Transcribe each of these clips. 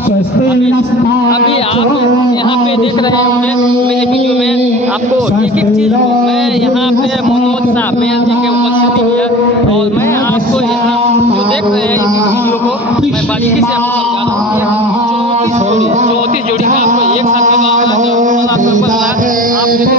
अभी आप यहाँ पे देख रहे होंगे मेरे वीडियो में आपको एक एक चीज़ मैं यहाँ पे मनोज साहब जी के उपस्थिति है और मैं आपको यहाँ जो देख रहे हैं इस वीडियो को मैं बारीकी से आपको समझा रहा हूँ। 34 जोड़ी का आपको एक साथ विवाह आप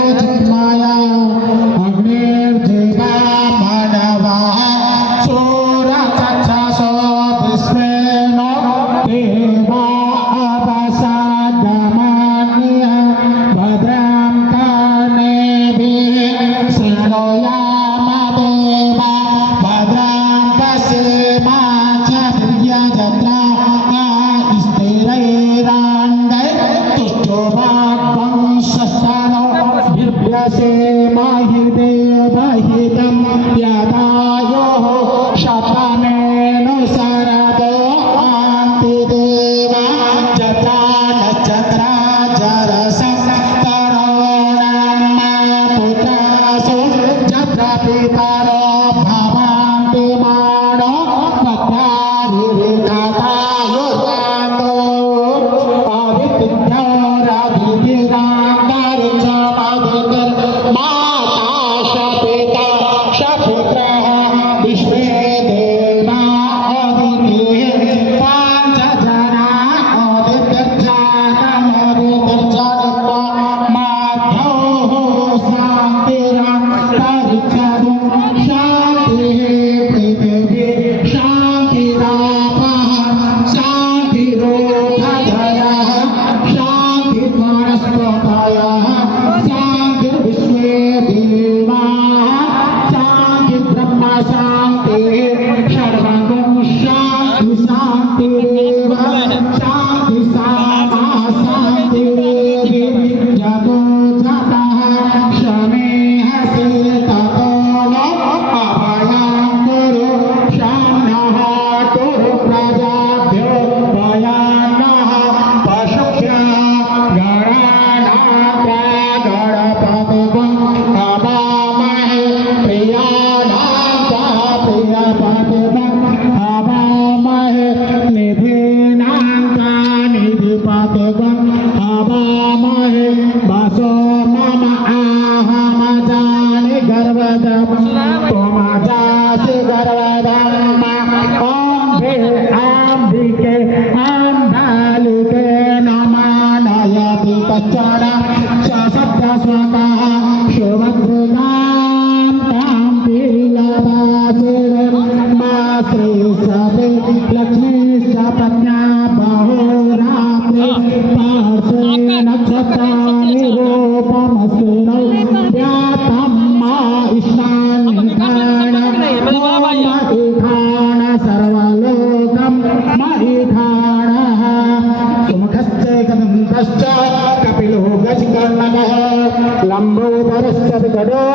कपिलो गजकर्णकः लम्बोदरश्च गदो